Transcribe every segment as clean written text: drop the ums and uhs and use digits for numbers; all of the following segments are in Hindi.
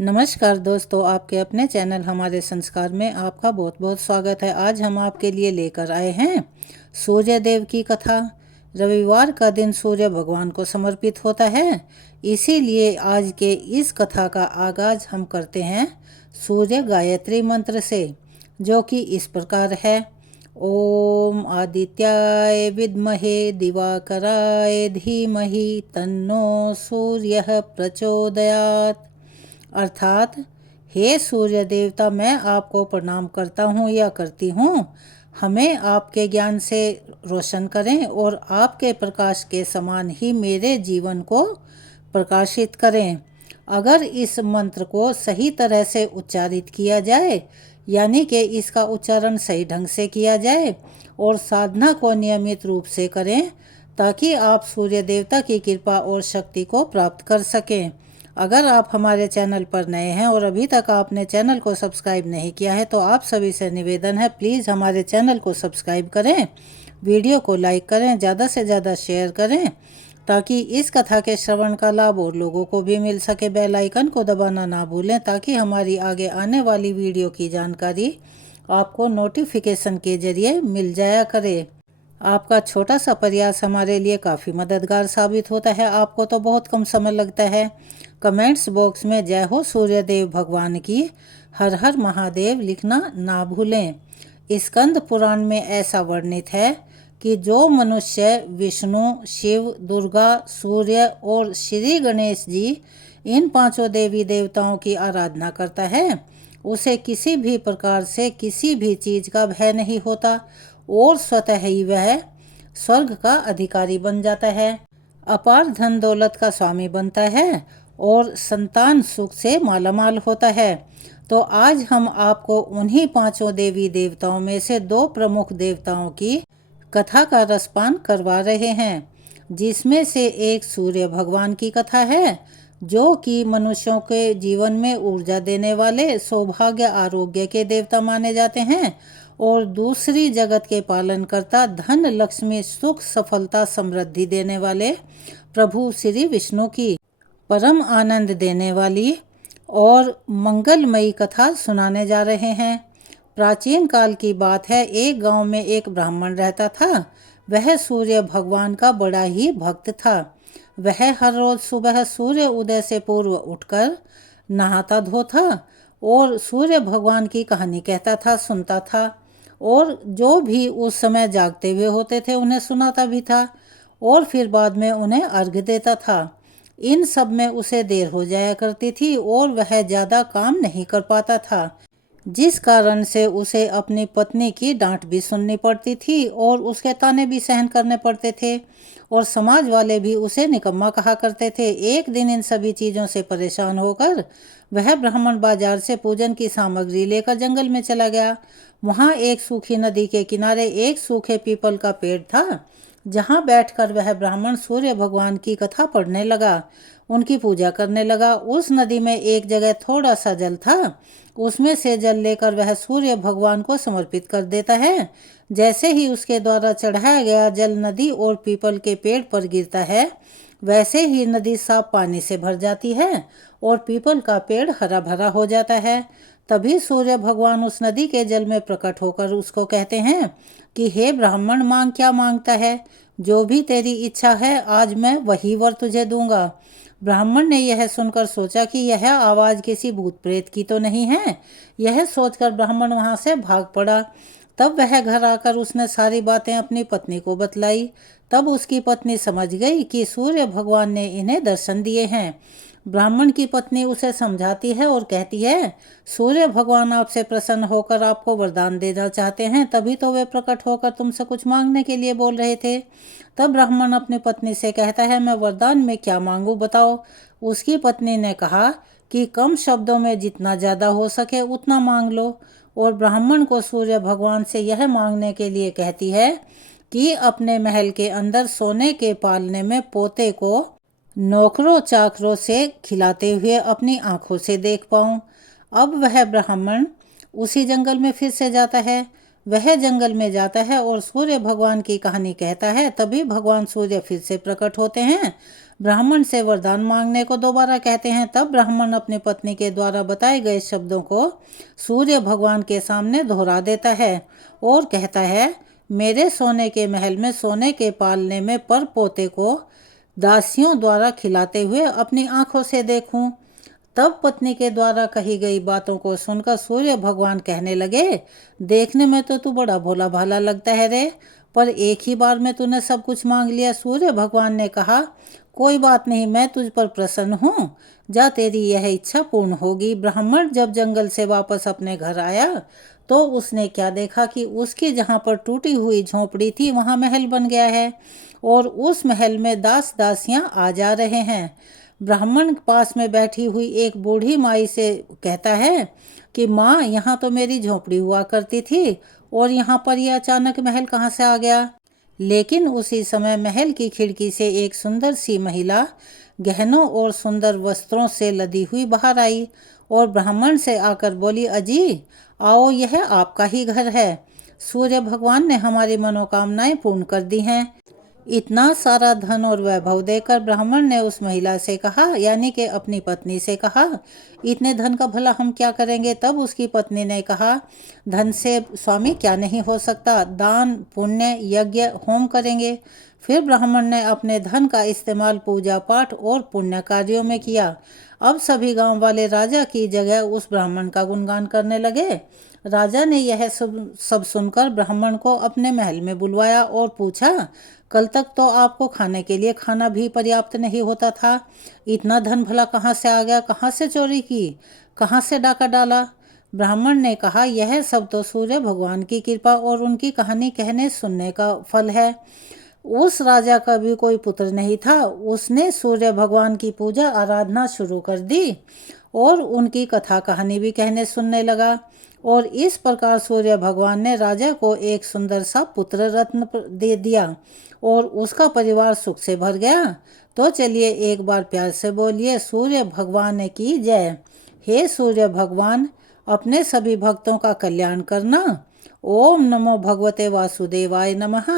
नमस्कार दोस्तों, आपके अपने चैनल हमारे संस्कार में आपका बहुत बहुत स्वागत है। आज हम आपके लिए लेकर आए हैं सूर्य देव की कथा। रविवार का दिन सूर्य भगवान को समर्पित होता है, इसीलिए आज के इस कथा का आगाज हम करते हैं सूर्य गायत्री मंत्र से, जो कि इस प्रकार है। ओम आदित्याय विद्महे दिवाकराय धीमहि तन्नो सूर्यः प्रचोदयात्। अर्थात, हे सूर्य देवता, मैं आपको प्रणाम करता हूँ या करती हूँ। हमें आपके ज्ञान से रोशन करें और आपके प्रकाश के समान ही मेरे जीवन को प्रकाशित करें। अगर इस मंत्र को सही तरह से उच्चारित किया जाए, यानी कि इसका उच्चारण सही ढंग से किया जाए और साधना को नियमित रूप से करें, ताकि आप सूर्य देवता की कृपा और शक्ति को प्राप्त कर सकें। अगर आप हमारे चैनल पर नए हैं और अभी तक आपने चैनल को सब्सक्राइब नहीं किया है, तो आप सभी से निवेदन है, प्लीज़ हमारे चैनल को सब्सक्राइब करें, वीडियो को लाइक करें, ज़्यादा से ज़्यादा शेयर करें, ताकि इस कथा के श्रवण का लाभ और लोगों को भी मिल सके। बेल आइकन को दबाना ना भूलें, ताकि हमारी आगे आने वाली वीडियो की जानकारी आपको नोटिफिकेशन के जरिए मिल जाया करे। आपका छोटा सा प्रयास हमारे लिए काफ़ी मददगार साबित होता है। आपको तो बहुत कम समय लगता है। कमेंट्स बॉक्स में जय हो सूर्यदेव भगवान की, हर हर महादेव लिखना ना भूलें। स्कंद पुराण में ऐसा वर्णित है कि जो मनुष्य विष्णु, शिव, दुर्गा, सूर्य और श्री गणेश जी, इन पांचों देवी देवताओं की आराधना करता है, उसे किसी भी प्रकार से किसी भी चीज़ का भय नहीं होता और स्वतः ही वह स्वर्ग का अधिकारी बन जाता है, अपार धन दौलत का स्वामी बनता है और संतान सुख से मालामाल होता है। तो आज हम आपको उन्हीं पांचों देवी देवताओं में से दो प्रमुख देवताओं की कथा का रसपान करवा रहे हैं, जिसमें से एक सूर्य भगवान की कथा है, जो कि मनुष्यों के जीवन में ऊर्जा देने वाले, सौभाग्य आरोग्य के देवता माने जाते हैं, और दूसरी जगत के पालन करता, धन लक्ष्मी सुख सफलता समृद्धि देने वाले प्रभु श्री विष्णु की परम आनंद देने वाली और मंगलमयी कथा सुनाने जा रहे हैं। प्राचीन काल की बात है, एक गांव में एक ब्राह्मण रहता था। वह सूर्य भगवान का बड़ा ही भक्त था। वह हर रोज सुबह सूर्य उदय से पूर्व उठकर नहाता धोता और सूर्य भगवान की कहानी कहता था, सुनता था, और जो भी उस समय जागते हुए होते थे उन्हें सुनाता भी था, और फिर बाद में उन्हें अर्घ्य देता था। इन सब में उसे देर हो जाया करती थी और वह ज़्यादा काम नहीं कर पाता था, जिस कारण से उसे अपनी पत्नी की डांट भी सुननी पड़ती थी और उसके ताने भी सहन करने पड़ते थे, और समाज वाले भी उसे निकम्मा कहा करते थे। एक दिन इन सभी चीज़ों से परेशान होकर वह ब्राह्मण बाजार से पूजन की सामग्री लेकर जंगल में चला गया। वहाँ एक सूखी नदी के किनारे एक सूखे पीपल का पेड़ था, जहाँ बैठकर वह ब्राह्मण सूर्य भगवान की कथा पढ़ने लगा, उनकी पूजा करने लगा। उस नदी में एक जगह थोड़ा सा जल था, उसमें से जल लेकर वह सूर्य भगवान को समर्पित कर देता है। जैसे ही उसके द्वारा चढ़ाया गया जल नदी और पीपल के पेड़ पर गिरता है, वैसे ही नदी साफ पानी से भर जाती है और पीपल का पेड़ हरा भरा हो जाता है। तभी सूर्य भगवान उस नदी के जल में प्रकट होकर उसको कहते हैं कि हे ब्राह्मण, मांग क्या मांगता है, जो भी तेरी इच्छा है आज मैं वही वर तुझे दूंगा। ब्राह्मण ने यह सुनकर सोचा कि यह आवाज़ किसी भूत प्रेत की तो नहीं है। यह सोचकर ब्राह्मण वहां से भाग पड़ा। तब वह घर आकर उसने सारी बातें अपनी पत्नी को बतलाई। तब उसकी पत्नी समझ गई कि सूर्य भगवान ने इन्हें दर्शन दिए हैं। ब्राह्मण की पत्नी उसे समझाती है और कहती है, सूर्य भगवान आपसे प्रसन्न होकर आपको वरदान देना चाहते हैं, तभी तो वे प्रकट होकर तुमसे कुछ मांगने के लिए बोल रहे थे। तब ब्राह्मण अपनी पत्नी से कहता है, मैं वरदान में क्या मांगू, बताओ। उसकी पत्नी ने कहा कि कम शब्दों में जितना ज़्यादा हो सके उतना मांग लो, और ब्राह्मण को सूर्य भगवान से यह मांगने के लिए कहती है कि अपने महल के अंदर सोने के पालने में पोते को नौकरों चाकरों से खिलाते हुए अपनी आंखों से देख पाऊं। अब वह ब्राह्मण उसी जंगल में फिर से जाता है। वह जंगल में जाता है और सूर्य भगवान की कहानी कहता है। तभी भगवान सूर्य फिर से प्रकट होते हैं, ब्राह्मण से वरदान मांगने को दोबारा कहते हैं। तब ब्राह्मण अपनी पत्नी के द्वारा बताए गए शब्दों को सूर्य भगवान के सामने दोहरा देता है और कहता है, मेरे सोने के महल में सोने के पालने में पर पोते को दासियों द्वारा खिलाते हुए अपनी आंखों से देखूं। तब पत्नी के द्वारा कही गई बातों को सुनकर सूर्य भगवान कहने लगे, देखने में तो तू बड़ा भोला भाला लगता है रे, पर एक ही बार में तूने सब कुछ मांग लिया। सूर्य भगवान ने कहा, कोई बात नहीं, मैं तुझ पर प्रसन्न हूँ, जा तेरी यह इच्छा पूर्ण होगी। ब्राह्मण जब जंगल से वापस अपने घर आया तो उसने क्या देखा कि उसकी जहाँ पर टूटी हुई झोंपड़ी थी वहाँ महल बन गया है और उस महल में दास दासियाँ आ जा रहे हैं। ब्राह्मण पास में बैठी हुई एक बूढ़ी माई से कहता है कि माँ, यहाँ तो मेरी झोंपड़ी हुआ करती थी और यहाँ पर यह अचानक महल कहाँ से आ गया। लेकिन उसी समय महल की खिड़की से एक सुंदर सी महिला गहनों और सुंदर वस्त्रों से लदी हुई बाहर आई और ब्राह्मण से आकर बोली, अजी आओ, यह आपका ही घर है। सूर्य भगवान ने हमारी मनोकामनाएं पूर्ण कर दी हैं। इतना सारा धन और वैभव देकर ब्राह्मण ने उस महिला से कहा, यानी कि अपनी पत्नी से कहा, इतने धन का भला हम क्या करेंगे। तब उसकी पत्नी ने कहा, धन से स्वामी क्या नहीं हो सकता, दान पुण्य यज्ञ होम करेंगे। फिर ब्राह्मण ने अपने धन का इस्तेमाल पूजा पाठ और पुण्य कार्यों में किया। अब सभी गांव वाले राजा की जगह उस ब्राह्मण का गुणगान करने लगे। राजा ने यह सब सुनकर ब्राह्मण को अपने महल में बुलवाया और पूछा, कल तक तो आपको खाने के लिए खाना भी पर्याप्त नहीं होता था, इतना धन भला कहाँ से आ गया, कहाँ से चोरी की, कहाँ से डाका डाला। ब्राह्मण ने कहा, यह सब तो सूर्य भगवान की कृपा और उनकी कहानी कहने सुनने का फल है। उस राजा का भी कोई पुत्र नहीं था, उसने सूर्य भगवान की पूजा आराधना शुरू कर दी और उनकी कथा कहानी भी कहने सुनने लगा। और इस प्रकार सूर्य भगवान ने राजा को एक सुंदर सा पुत्र रत्न दे दिया और उसका परिवार सुख से भर गया। तो चलिए एक बार प्यार से बोलिए, सूर्य भगवान की जय। हे सूर्य भगवान, अपने सभी भक्तों का कल्याण करना। ओम नमो भगवते वासुदेवाय नमः।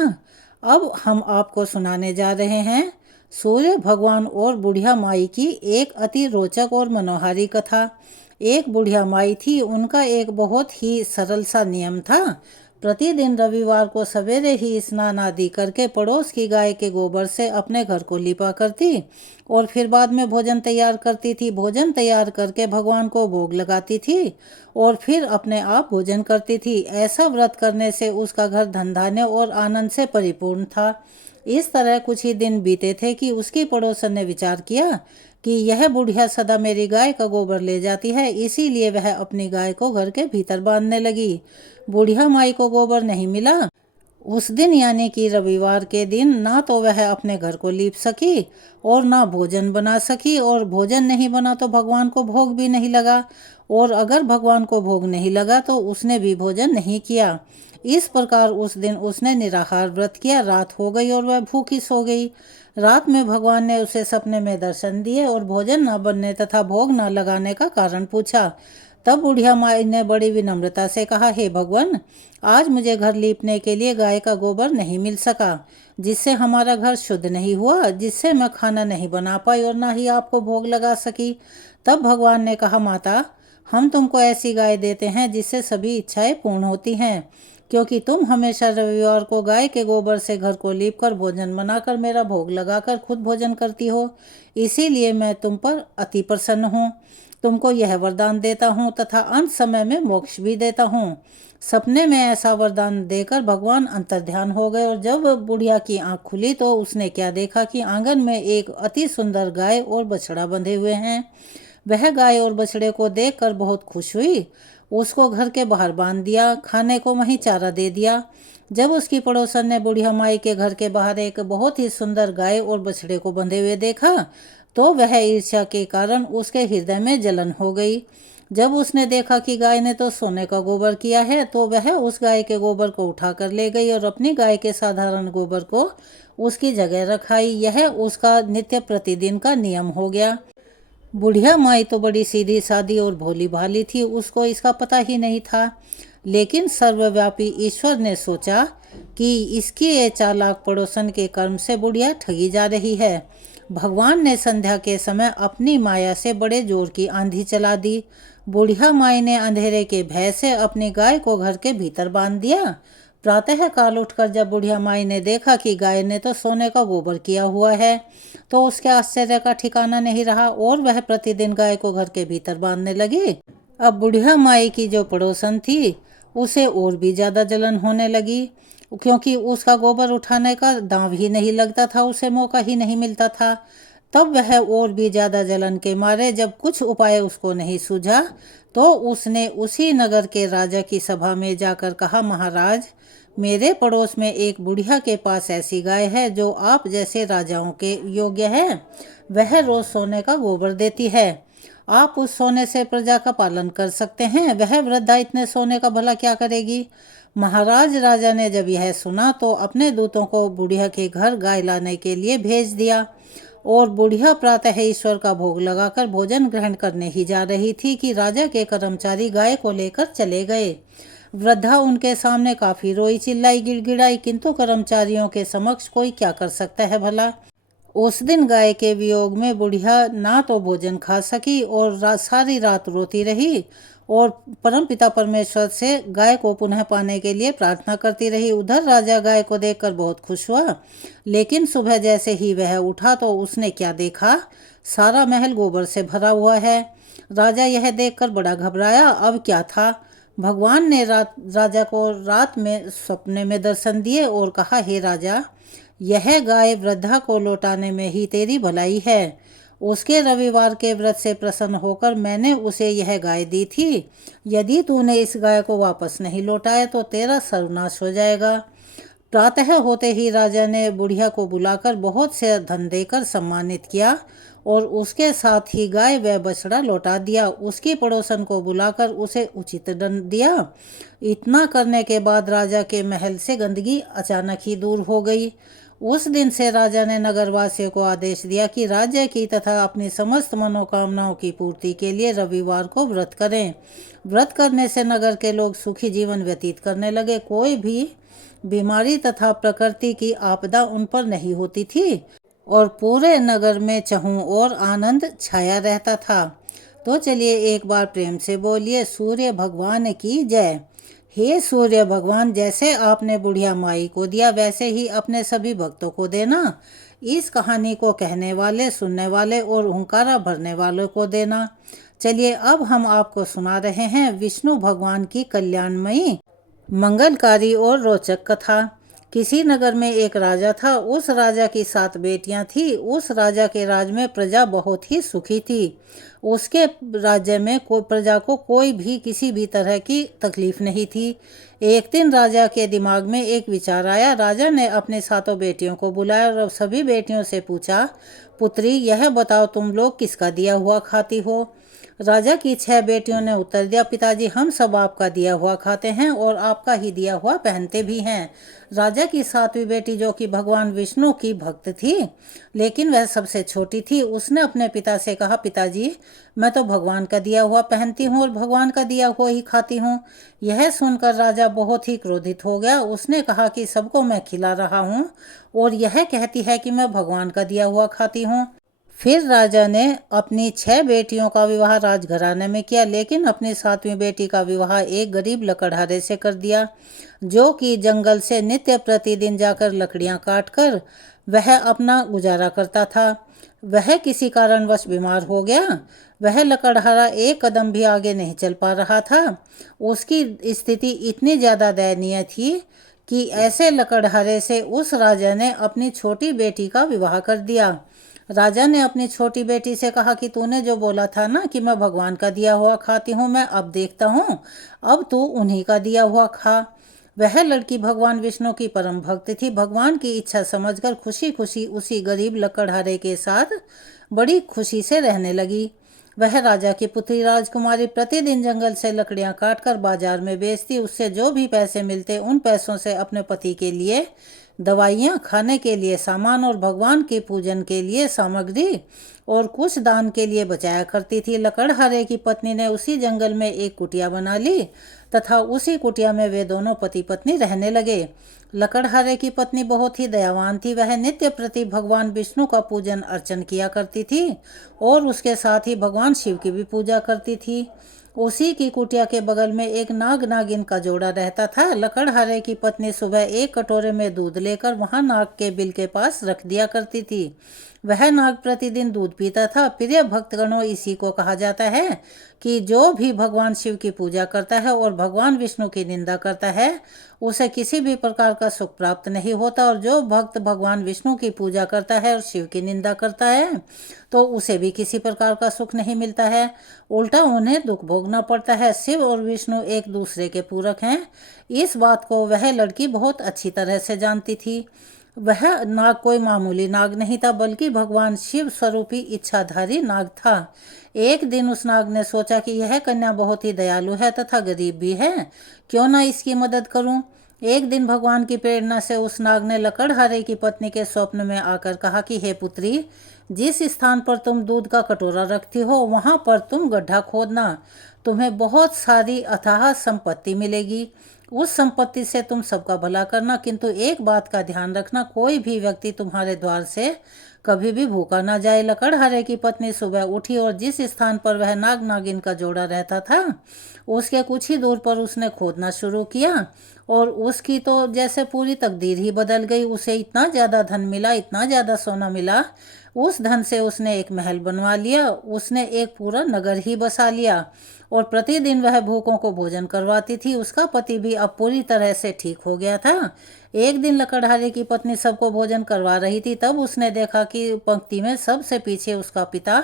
अब हम आपको सुनाने जा रहे हैं सूर्य भगवान और बुढ़िया माई की एक अति रोचक और मनोहारी कथा। एक बुढ़िया माई थी, उनका एक बहुत ही सरल सा नियम था। प्रतिदिन रविवार को सवेरे ही स्नान आदि करके पड़ोस की गाय के गोबर से अपने घर को लिपा करती और फिर बाद में भोजन तैयार करती थी। भोजन तैयार करके भगवान को भोग लगाती थी और फिर अपने आप भोजन करती थी। ऐसा व्रत करने से उसका घर धन धान्य और आनंद से परिपूर्ण था। इस तरह कुछ ही दिन बीते थे कि उसकी पड़ोसन ने विचार किया कि यह बुढ़िया सदा मेरी गाय का गोबर ले जाती है, इसीलिए वह अपनी गाय को घर के भीतर बांधने लगी। बुढ़िया माई को गोबर नहीं मिला। उस दिन यानी कि रविवार के दिन ना तो वह अपने घर को लीप सकी और ना भोजन बना सकी, और भोजन नहीं बना तो भगवान को भोग भी नहीं लगा, और अगर भगवान को भोग नहीं लगा तो उसने भी भोजन नहीं किया। इस प्रकार उस दिन उसने निराहार व्रत किया। रात हो गई और वह भूखी सो गई। रात में भगवान ने उसे सपने में दर्शन दिए और भोजन न बनने तथा भोग न लगाने का कारण पूछा। तब बुढ़िया माई ने बड़ी विनम्रता से कहा, हे भगवान, आज मुझे घर लीपने के लिए गाय का गोबर नहीं मिल सका, जिससे हमारा घर शुद्ध नहीं हुआ, जिससे मैं खाना नहीं बना पाई और ना ही आपको भोग लगा सकी। तब भगवान ने कहा, माता, हम तुमको ऐसी गाय देते हैं जिससे सभी इच्छाएं पूर्ण होती हैं, क्योंकि तुम हमेशा रविवार को गाय के गोबर से घर को लीप कर भोजन बनाकर मेरा भोग लगाकर खुद भोजन करती हो, इसीलिए मैं तुम पर अति प्रसन्न हूँ। तुमको यह वरदान देता हूँ तथा अंत समय में मोक्ष भी देता हूँ। सपने में ऐसा वरदान देकर भगवान अंतर्ध्यान हो गए और जब बुढ़िया की आंख खुली तो उसने क्या देखा कि आंगन में एक अति सुंदर गाय और बछड़ा बंधे हुए हैं। वह गाय और बछड़े को देखकर बहुत खुश हुई, उसको घर के बाहर बांध दिया, खाने को वहीं चारा दे दिया। जब उसकी पड़ोसन ने बुढ़िया माई के घर के बाहर एक बहुत ही सुंदर गाय और बछड़े को बंधे हुए देखा तो वह ईर्ष्या के कारण उसके हृदय में जलन हो गई। जब उसने देखा कि गाय ने तो सोने का गोबर किया है तो वह उस गाय के गोबर को उठाकर ले गई और अपनी गाय के साधारण गोबर को उसकी जगह रखाई। यह उसका नित्य प्रतिदिन का नियम हो गया। बुढ़िया माई तो बड़ी सीधी सादी और भोली भाली थी, उसको इसका पता ही नहीं था। लेकिन सर्वव्यापी ईश्वर ने सोचा कि इसकी ये चालाक पड़ोसन के कर्म से बुढ़िया ठगी जा रही है। भगवान ने संध्या के समय अपनी माया से बड़े जोर की आंधी चला दी। बुढ़िया माई ने अंधेरे के भय से अपनी गाय को घर के भीतर बांध दिया। प्रातः काल उठकर जब बुढ़िया माई ने देखा कि गाय ने तो सोने का गोबर किया हुआ है, तो उसके आश्चर्य का ठिकाना नहीं रहा और वह प्रतिदिन गाय को घर के भीतर बांधने लगी। अब बुढ़िया माई की जो पड़ोसन थी उसे और भी ज़्यादा जलन होने लगी, क्योंकि उसका गोबर उठाने का दांव ही नहीं लगता था, उसे मौका ही नहीं मिलता था। तब वह और भी ज़्यादा जलन के मारे जब कुछ उपाय उसको नहीं सूझा, तो उसने उसी नगर के राजा की सभा में जाकर कहा, महाराज, मेरे पड़ोस में एक बुढ़िया के पास ऐसी गाय है जो आप जैसे राजाओं के योग्य है। वह रोज सोने का गोबर देती है। आप उस सोने से प्रजा का पालन कर सकते हैं। वह वृद्धा इतने सोने का भला क्या करेगी। महाराज राजा ने जब यह सुना तो अपने दूतों को बुढ़िया के घर गाय लाने के लिए भेज दिया और बुढ़िया प्रातः ईश्वर का भोग लगाकर भोजन ग्रहण करने ही जा रही थी कि राजा के कर्मचारी गाय को लेकर चले गए। वृद्धा उनके सामने काफी रोई, चिल्लाई, गिड़गिड़ाई, किंतु कर्मचारियों के समक्ष कोई क्या कर सकता है भला। उस दिन गाय के वियोग में बुढ़िया ना तो भोजन खा सकी और सारी रात रोती रही और परमपिता परमेश्वर से गाय को पुनः पाने के लिए प्रार्थना करती रही। उधर राजा गाय को देखकर बहुत खुश हुआ, लेकिन सुबह जैसे ही वह उठा तो उसने क्या देखा, सारा महल गोबर से भरा हुआ है। राजा यह देखकर बड़ा घबराया। अब क्या था। भगवान ने राजा को रात में सपने में दर्शन दिए और कहा, हे राजा, यह गाय वृद्धा को लौटाने में ही तेरी भलाई है। उसके रविवार के व्रत से प्रसन्न होकर मैंने उसे यह गाय दी थी। यदि तूने इस गाय को वापस नहीं लौटाया तो तेरा सर्वनाश हो जाएगा। प्रातः होते ही राजा ने बुढ़िया को बुलाकर बहुत से धन देकर सम्मानित किया और उसके साथ ही गाय व बछड़ा लौटा दिया। उसकी पड़ोसन को बुलाकर उसे उचित दंड दिया। इतना करने के बाद राजा के महल से गंदगी अचानक ही दूर हो गई। उस दिन से राजा ने नगरवासियों को आदेश दिया कि राज्य की तथा अपनी समस्त मनोकामनाओं की पूर्ति के लिए रविवार को व्रत करें। व्रत करने से नगर के लोग सुखी जीवन व्यतीत करने लगे। कोई भी बीमारी तथा प्रकृति की आपदा उन पर नहीं होती थी और पूरे नगर में चहूं और आनंद छाया रहता था। तो चलिए एक बार प्रेम से बोलिए, सूर्य भगवान की जय। हे सूर्य भगवान, जैसे आपने बुढ़िया माई को दिया वैसे ही अपने सभी भक्तों को देना। इस कहानी को कहने वाले, सुनने वाले और हुंकारा भरने वालों को देना। चलिए अब हम आपको सुना रहे हैं विष्णु भगवान की कल्याणमयी, मंगलकारी और रोचक कथा। किसी नगर में एक राजा था। उस राजा की 7 बेटियां थी। उस राजा के राज में प्रजा बहुत ही सुखी थी। उसके राज्य में प्रजा को कोई भी किसी भी तरह की तकलीफ नहीं थी। एक दिन राजा के दिमाग में एक विचार आया। राजा ने अपने 7 बेटियों को बुलाया और सभी बेटियों से पूछा, पुत्री, यह बताओ तुम लोग किसका दिया हुआ खाती हो। राजा की 6 बेटियों ने उत्तर दिया, पिताजी, हम सब आपका दिया हुआ खाते हैं और आपका ही दिया हुआ पहनते भी हैं। राजा की 7वीं बेटी, जो कि भगवान विष्णु की भक्त थी लेकिन वह सबसे छोटी थी, उसने अपने पिता से कहा, पिताजी, मैं तो भगवान का दिया हुआ पहनती हूँ और भगवान का दिया हुआ ही खाती हूँ। यह सुनकर राजा बहुत ही क्रोधित हो गया। उसने कहा कि सबको मैं खिला रहा हूँ और यह कहती है कि मैं भगवान का दिया हुआ खाती हूँ। फिर राजा ने अपनी 6 बेटियों का विवाह राजघराने में किया, लेकिन अपनी 7वीं बेटी का विवाह एक गरीब लकड़हारे से कर दिया, जो कि जंगल से नित्य प्रतिदिन जाकर लकड़ियां काटकर वह अपना गुजारा करता था। वह किसी कारणवश बीमार हो गया। वह लकड़हारा एक कदम भी आगे नहीं चल पा रहा था। उसकी स्थिति इतनी ज़्यादा दयनीय थी कि ऐसे लकड़हारे से उस राजा ने अपनी छोटी बेटी का विवाह कर दिया। राजा ने अपनी छोटी बेटी से कहा कि तूने जो बोला था ना कि मैं भगवान का दिया हुआ खाती हूँ, मैं अब देखता हूँ, अब तू उन्हीं का दिया हुआ खा। वह लड़की भगवान विष्णु की परम भक्त थी। भगवान की इच्छा समझकर खुशी खुशी उसी गरीब लकड़हारे के साथ बड़ी खुशी से रहने लगी। वह राजा की पुत्री राजकुमारी प्रतिदिन जंगल से लकड़ियां काटकर बाजार में बेचती। उससे जो भी पैसे मिलते उन पैसों से अपने पति के लिए दवाइयाँ, खाने के लिए सामान और भगवान के पूजन के लिए सामग्री और कुछ दान के लिए बचाया करती थी। लकड़हारे की पत्नी ने उसी जंगल में एक कुटिया बना ली तथा उसी कुटिया में वे दोनों पति पत्नी रहने लगे। लकड़हारे की पत्नी बहुत ही दयावान थी। वह नित्य प्रति भगवान विष्णु का पूजन अर्चन किया करती थी और उसके साथ ही भगवान शिव की भी पूजा करती थी। उसी की कुटिया के बगल में एक नाग नागिन का जोड़ा रहता था। लकड़हारे की पत्नी सुबह एक कटोरे में दूध लेकर वहां नाग के बिल के पास रख दिया करती थी। वह नाग प्रतिदिन दूध पीता था। प्रिय भक्तगणों, इसी को कहा जाता है कि जो भी भगवान शिव की पूजा करता है और भगवान विष्णु की निंदा करता है उसे किसी भी प्रकार का सुख प्राप्त नहीं होता, और जो भक्त भगवान विष्णु की पूजा करता है और शिव की निंदा करता है तो उसे भी किसी प्रकार का सुख नहीं मिलता है, उल्टा उन्हें दुख भोगना पड़ता है। शिव और विष्णु एक दूसरे के पूरक हैं। इस बात को वह लड़की बहुत अच्छी तरह से जानती थी। वह नाग कोई मामूली नाग नहीं था, बल्कि भगवान शिव स्वरूपी इच्छाधारी नाग था। एक दिन उस नाग ने सोचा कि यह कन्या बहुत ही दयालु है तथा गरीब भी है, क्यों ना इसकी मदद करूं। एक दिन भगवान की प्रेरणा से उस नाग ने लकड़हारे की पत्नी के स्वप्न में आकर कहा कि हे पुत्री, जिस स्थान पर तुम दूध का कटोरा रखती हो वहां पर तुम गड्ढा खोदना, तुम्हें बहुत सारी अथाह संपत्ति मिलेगी। उस संपत्ति से तुम सबका भला करना, किंतु एक बात का ध्यान रखना, कोई भी व्यक्ति तुम्हारे द्वार से कभी भी भूखा ना जाए। लकड़हारे की पत्नी सुबह उठी और जिस स्थान पर वह नाग नागिन का जोड़ा रहता था उसके कुछ ही दूर पर उसने खोदना शुरू किया और उसकी तो जैसे पूरी तकदीर ही बदल गई। उसे इतना ज़्यादा धन मिला, इतना ज़्यादा सोना मिला। उस धन से उसने एक महल बनवा लिया, उसने एक पूरा नगर ही बसा लिया और प्रतिदिन वह भूखों को भोजन करवाती थी। उसका पति भी अब पूरी तरह से ठीक हो गया था। एक दिन लकड़हारे की पत्नी सबको भोजन करवा रही थी, तब उसने देखा कि पंक्ति में सबसे पीछे उसका पिता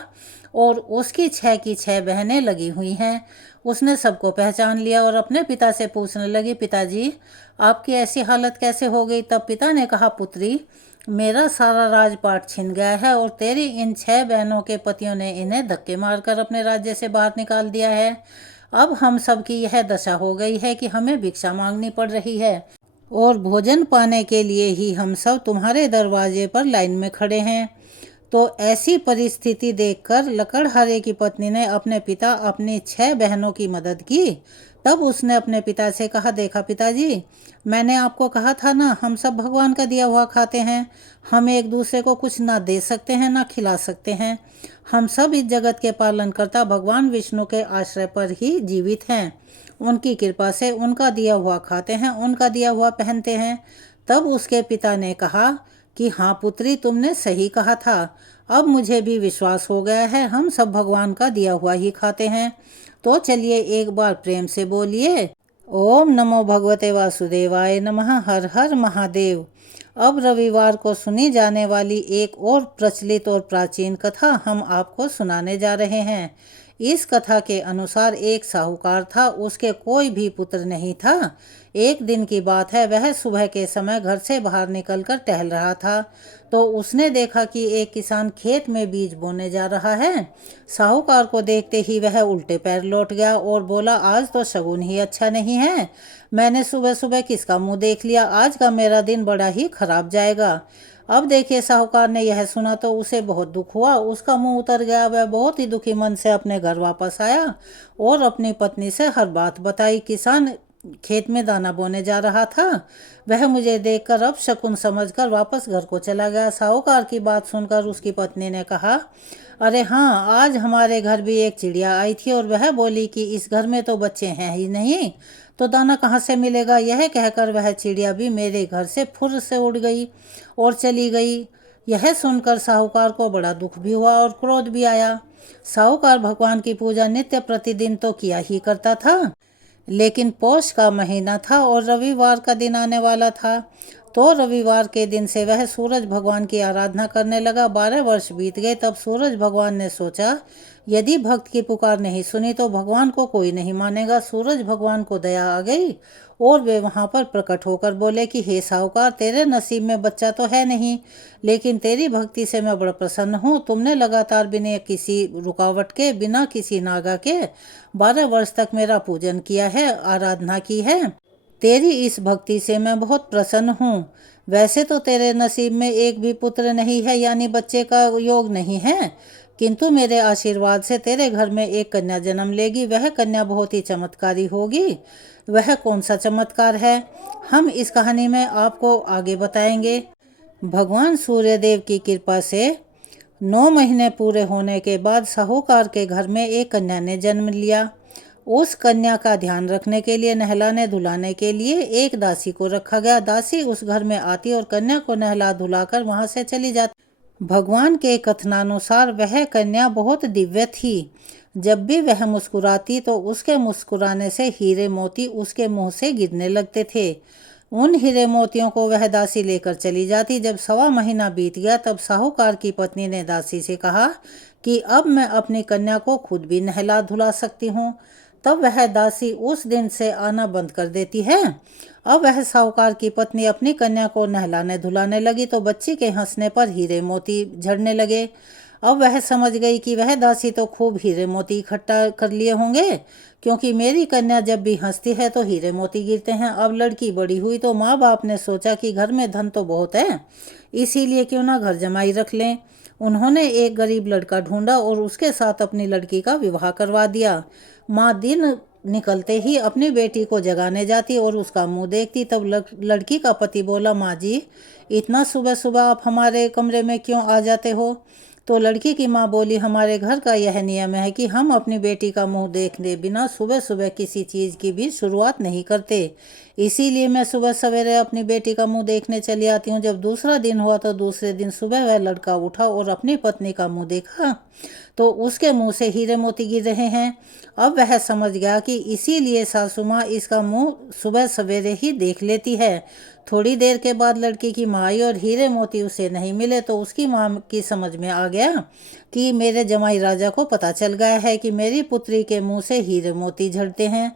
और उसकी 6 की 6 बहनें लगी हुई हैं। उसने सबको पहचान लिया और अपने पिता से पूछने लगी, पिताजी आपकी ऐसी हालत कैसे हो गई। तब पिता ने कहा, पुत्री मेरा सारा राजपाट छिन गया है और तेरी इन 6 बहनों के पतियों ने इन्हें धक्के मारकर अपने राज्य से बाहर निकाल दिया है। अब हम सब की यह दशा हो गई है कि हमें भिक्षा मांगनी पड़ रही है और भोजन पाने के लिए ही हम सब तुम्हारे दरवाजे पर लाइन में खड़े हैं। तो ऐसी परिस्थिति देखकर लकड़हारे की पत्नी ने अपने पिता अपनी 6 बहनों की मदद की। तब उसने अपने पिता से कहा, देखा पिताजी, मैंने आपको कहा था ना, हम सब भगवान का दिया हुआ खाते हैं। हम एक दूसरे को कुछ ना दे सकते हैं ना खिला सकते हैं। हम सब इस जगत के पालनकर्ता भगवान विष्णु के आश्रय पर ही जीवित हैं। उनकी कृपा से उनका दिया हुआ खाते हैं, उनका दिया हुआ पहनते हैं। तब उसके पिता ने कहा कि हाँ पुत्री, तुमने सही कहा था। अब मुझे भी विश्वास हो गया है, हम सब भगवान का दिया हुआ ही खाते हैं। तो चलिए एक बार प्रेम से बोलिए, ओम नमो भगवते वासुदेवाय नमः। हर हर महादेव। अब रविवार को सुनी जाने वाली एक और प्रचलित और प्राचीन कथा हम आपको सुनाने जा रहे हैं। इस कथा के अनुसार एक साहूकार था, उसके कोई भी पुत्र नहीं था। एक दिन की बात है, वह सुबह के समय घर से बाहर निकलकर टहल रहा था तो उसने देखा कि एक किसान खेत में बीज बोने जा रहा है। साहूकार को देखते ही वह उल्टे पैर लौट गया और बोला, आज तो शगुन ही अच्छा नहीं है। मैंने सुबह सुबह किसका मुंह देख लिया, आज का मेरा दिन बड़ा ही खराब जाएगा। अब देखिए, साहूकार ने यह सुना तो उसे बहुत दुख हुआ, उसका मुंह उतर गया। वह बहुत ही दुखी मन से अपने घर वापस आया और अपनी पत्नी से हर बात बताई। किसान खेत में दाना बोने जा रहा था, वह मुझे देखकर अब शकुन समझकर वापस घर को चला गया। साहूकार की बात सुनकर उसकी पत्नी ने कहा, अरे हाँ, आज हमारे घर भी एक चिड़िया आई थी और वह बोली कि इस घर में तो बच्चे हैं ही नहीं, तो दाना कहाँ से मिलेगा। यह कहकर वह चिड़िया भी मेरे घर से फुर्र से उड़ गई और चली गई। यह सुनकर साहूकार को बड़ा दुख भी हुआ और क्रोध भी आया। साहूकार भगवान की पूजा नित्य प्रतिदिन तो किया ही करता था, लेकिन पौष का महीना था और रविवार का दिन आने वाला था। तो रविवार के दिन से वह सूरज भगवान की आराधना करने लगा। 12 वर्ष बीत गए। तब सूरज भगवान ने सोचा, यदि भक्त की पुकार नहीं सुनी तो भगवान को कोई नहीं मानेगा। सूरज भगवान को दया आ गई और वे वहां पर प्रकट होकर बोले कि हे साहूकार, तेरे नसीब में बच्चा तो है नहीं, लेकिन तेरी भक्ति से मैं बड़ा प्रसन्न हूँ। तुमने लगातार बिना किसी रुकावट के, बिना किसी नागा के 12 वर्ष तक मेरा पूजन किया है, आराधना की है। तेरी इस भक्ति से मैं बहुत प्रसन्न हूँ। वैसे तो तेरे नसीब में एक भी पुत्र नहीं है, यानी बच्चे का योग नहीं है, किंतु मेरे आशीर्वाद से तेरे घर में एक कन्या जन्म लेगी। वह कन्या बहुत ही चमत्कारी होगी। वह कौन सा चमत्कार है, हम इस कहानी में आपको आगे बताएंगे। भगवान सूर्यदेव की कृपा से 9 महीने पूरे होने के बाद साहूकार के घर में एक कन्या ने जन्म लिया। उस कन्या का ध्यान रखने के लिए, नहलाने धुलाने के लिए एक दासी को रखा गया। दासी उस घर में आती और कन्या को नहला धुलाकर वहां से चली जाती। भगवान के कथनानुसार वह कन्या बहुत दिव्य थी। जब भी वह मुस्कुराती तो उसके मुस्कुराने से हीरे मोती उसके मुंह से गिरने लगते थे। उन हीरे मोतियों को वह दासी लेकर चली जाती। जब 1.25 महीना बीत गया तब साहूकार की पत्नी ने दासी से कहा कि अब मैं अपनी कन्या को खुद भी नहला धुला सकती हूँ। तब वह दासी उस दिन से आना बंद कर देती है। अब वह साहूकार की पत्नी अपनी कन्या को नहलाने धुलाने लगी तो बच्ची के हंसने पर हीरे मोती झड़ने लगे। अब वह समझ गई कि वह दासी तो खूब हीरे मोती इकट्ठा कर लिए होंगे, क्योंकि मेरी कन्या जब भी हंसती है तो हीरे मोती गिरते हैं। अब लड़की बड़ी हुई तो माँ बाप ने सोचा कि घर में धन तो बहुत है, इसीलिए क्यों ना घर जमाई रख लें। उन्होंने एक गरीब लड़का ढूंढा और उसके साथ अपनी लड़की का विवाह करवा दिया। माँ दिन निकलते ही अपनी बेटी को जगाने जाती और उसका मुंह देखती। तब लड़की का पति बोला, माँ जी, इतना सुबह सुबह आप हमारे कमरे में क्यों आ जाते हो? तो लड़की की माँ बोली, हमारे घर का यह नियम है कि हम अपनी बेटी का मुंह देखने बिना सुबह सुबह किसी चीज़ की भी शुरुआत नहीं करते। इसीलिए मैं सुबह सवेरे अपनी बेटी का मुंह देखने चली आती हूँ। जब दूसरा दिन हुआ तो दूसरे दिन सुबह वह लड़का उठा और अपनी पत्नी का मुंह देखा तो उसके मुंह से हीरे मोती गिर रहे हैं। अब वह समझ गया कि इसीलिए सासू माँ इसका मुंह सुबह सवेरे ही देख लेती है। थोड़ी देर के बाद लड़की की माँ आई और हीरे मोती उसे नहीं मिले तो उसकी माँ की समझ में आ गया कि मेरे जमाई राजा को पता चल गया है कि मेरी पुत्री के मुंह से हीरे मोती झड़ते हैं।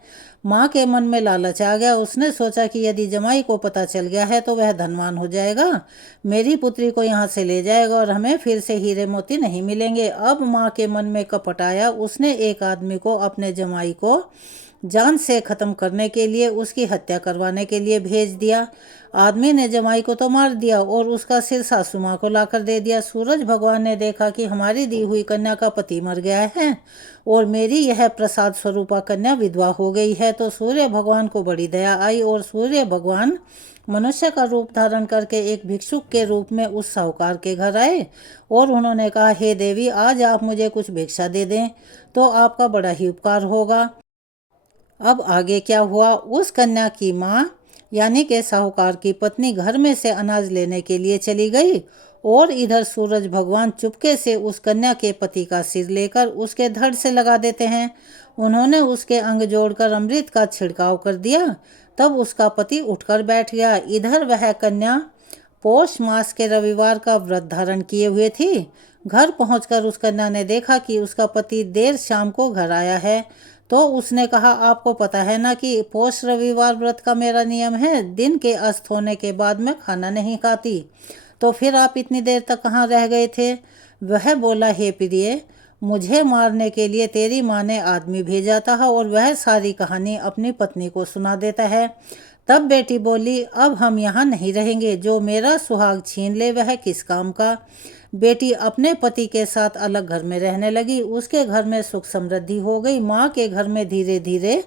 माँ के मन में लालच आ गया। उसने सोचा कि यदि जमाई को पता चल गया है तो वह धनवान हो जाएगा, मेरी पुत्री को यहाँ से ले जाएगा और हमें फिर से हीरे मोती नहीं मिलेंगे। अब माँ के मन में कपट आया। उसने एक आदमी को अपने जमाई को जान से खत्म करने के लिए, उसकी हत्या करवाने के लिए भेज दिया। आदमी ने जमाई को तो मार दिया और उसका सिर सासू माँ को लाकर दे दिया। सूरज भगवान ने देखा कि हमारी दी हुई कन्या का पति मर गया है और मेरी यह प्रसाद स्वरूपा कन्या विधवा हो गई है, तो सूर्य भगवान को बड़ी दया आई और सूर्य भगवान मनुष्य का रूप धारण करके एक भिक्षुक के रूप में उस साहूकार के घर आए और उन्होंने कहा, हे देवी, आज आप मुझे कुछ भिक्षा दे दें तो आपका बड़ा ही उपकार होगा। अब आगे क्या हुआ? उस कन्या की माँ यानी कि साहूकार की पत्नी घर में से अनाज लेने के लिए चली गई और इधर सूरज भगवान चुपके से उस कन्या के पति का सिर लेकर उसके धड़ से लगा देते हैं। उन्होंने उसके अंग जोड़कर अमृत का छिड़काव कर दिया। तब उसका पति उठकर बैठ गया। इधर वह कन्या पौष मास के रविवार का व्रत धारण किए हुए थी। घर पहुंचकर उस कन्या ने देखा कि उसका पति देर शाम को घर आया है। तो उसने कहा, आपको पता है ना कि पौष रविवार व्रत का मेरा नियम है, दिन के अस्त होने के बाद मैं खाना नहीं खाती, तो फिर आप इतनी देर तक कहाँ रह गए थे? वह बोला, हे प्रिय, मुझे मारने के लिए तेरी माँ ने आदमी भेजा था और वह सारी कहानी अपनी पत्नी को सुना देता है। तब बेटी बोली, अब हम यहाँ नहीं रहेंगे, जो मेरा सुहाग छीन ले वह किस काम का। बेटी अपने पति के साथ अलग घर में रहने लगी। उसके घर में सुख समृद्धि हो गई। माँ के घर में धीरे धीरे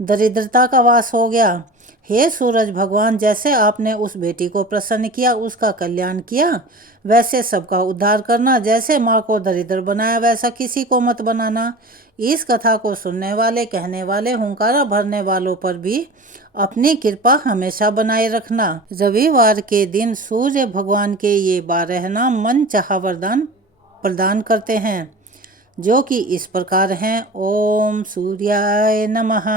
दरिद्रता का वास हो गया। हे सूरज भगवान, जैसे आपने उस बेटी को प्रसन्न किया, उसका कल्याण किया, वैसे सबका उद्धार करना। जैसे माँ को दरिद्र बनाया वैसा किसी को मत बनाना। इस कथा को सुनने वाले, कहने वाले, हुंकारा भरने वालों पर भी अपनी कृपा हमेशा बनाए रखना। रविवार के दिन सूर्य भगवान के ये 12 नाम मन चाहा वरदान प्रदान करते हैं, जो कि इस प्रकार हैं। ओम सूर्याय नमः,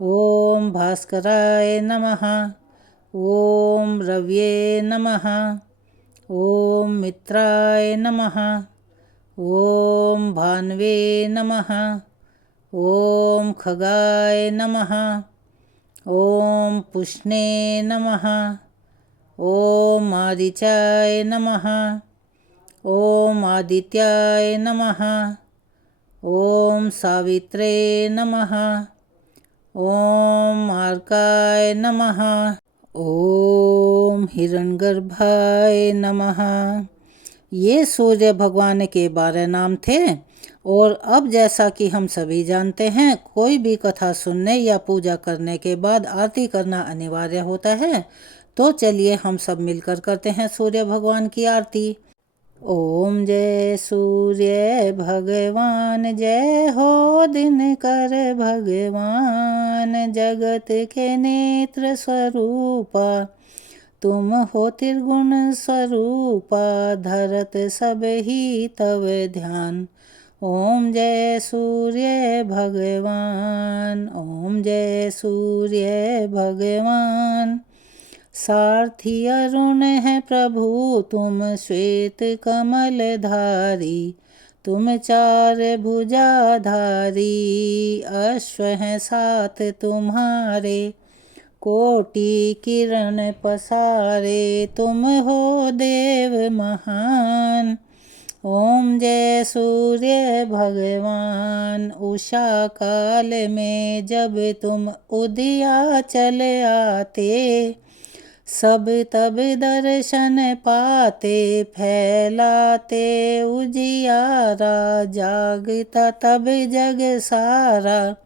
ओम भास्कराय नमः, ओम रव्ये नमः, ओम मित्राय नमः, ओम भान्वे नमः, ओम खगाय नमः, ओम पुष्णे नमः, ओम आदिचाय नमः, ओम आदित्याय नमः, ओम सावित्रे नमः, ओम आर्काय नमः, ओम हिरण्यगर्भाय नमः। ये सूर्य भगवान के 12 नाम थे। और अब जैसा कि हम सभी जानते हैं, कोई भी कथा सुनने या पूजा करने के बाद आरती करना अनिवार्य होता है। तो चलिए हम सब मिलकर करते हैं सूर्य भगवान की आरती। ओम जय सूर्य भगवान, जय हो दिनकर भगवान, जगत के नेत्र स्वरूपा, तुम हो त्रिगुण स्वरूपा, धरत सब ही तव ध्यान। ओम जय सूर्य भगवान, ओम जय सूर्य भगवान। सारथी अरुण है प्रभु तुम, श्वेत कमल धारी, तुम 4 भुजाधारी, अश्व हैं 7 तुम्हारे, कोटि किरण पसारे, तुम हो देव महान। ओम जय सूर्य भगवान। उषा काल में जब तुम उदयाचल आते, सब तब दर्शन पाते, फैलाते उजियारा, जागता तब जग सारा,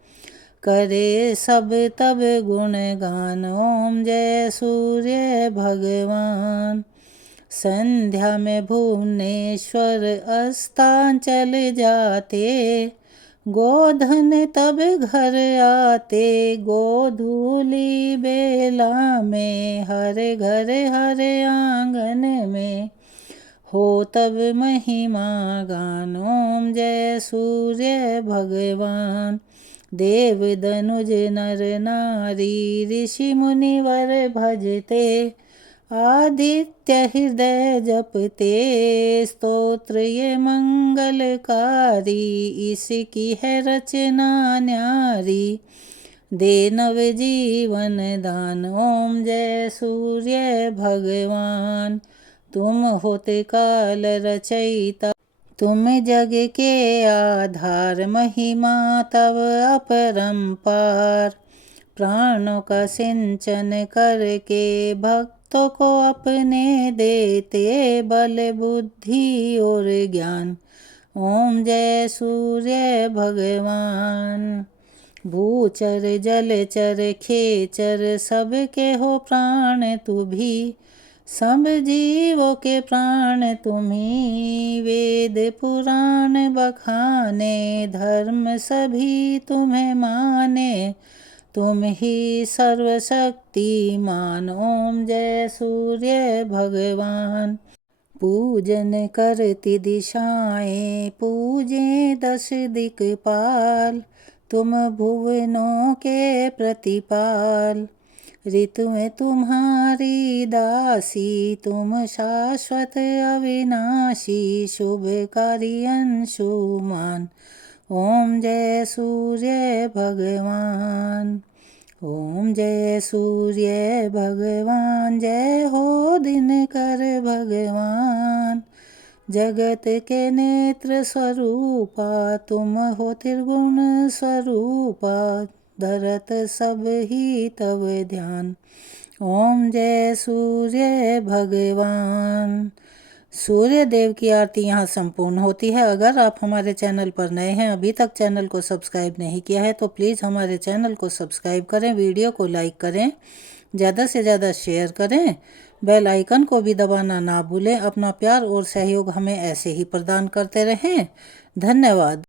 करे सब तब गुणगान। ओम जय सूर्य भगवान। संध्या में भुवनेश्वर अस्तांचल जाते, गोधन तब घर आते, गोधूली बेला में, हर घर हर आंगन में, हो तब महिमा गान। ओम जय सूर्य भगवान। देव दनुज नर नारी, ऋषि मुनिवर भजते, आदित्य हृदय जपते, स्तोत्र ये मंगलकारी, इसकी है रचना न्यारी, दे नव जीवन दान। ओम जय सूर्य भगवान। तुम होते काल रचयिता, तुम जग के आधार, महिमा तव अपरंपार, प्राणों का सिंचन करके भक्तों को अपने देते, बल बुद्धि और ज्ञान। ओम जय सूर्य भगवान। भूचर जलचर खेचर सबके हो प्राण तू भी, सब जीवों के प्राण तुम्ही, वेद पुराण बखाने, धर्म सभी तुम्हें माने, तुम ही सर्वशक्तिमान। ओम जय सूर्य भगवान। पूजन करती दिशाएं, पूजे 10 दिक्पाल, तुम भुवनों के प्रतिपाल, ऋतुएं तुम्हारी दासी, तुम शाश्वत अविनाशी, शुभकारी अंशुमान। ओम जय सूर्य भगवान। ओम जय सूर्य भगवान, जय हो दिनकर भगवान, जगत के नेत्र स्वरूपा, तुम हो त्रिगुण स्वरूपा, धरत सब ही तव ध्यान। ओम जय सूर्य भगवान। सूर्य देव की आरती यहाँ संपूर्ण होती है। अगर आप हमारे चैनल पर नए हैं, अभी तक चैनल को सब्सक्राइब नहीं किया है, तो प्लीज़ हमारे चैनल को सब्सक्राइब करें, वीडियो को लाइक करें, ज़्यादा से ज़्यादा शेयर करें, बेल आइकन को भी दबाना ना भूलें। अपना प्यार और सहयोग हमें ऐसे ही प्रदान करते रहें। धन्यवाद।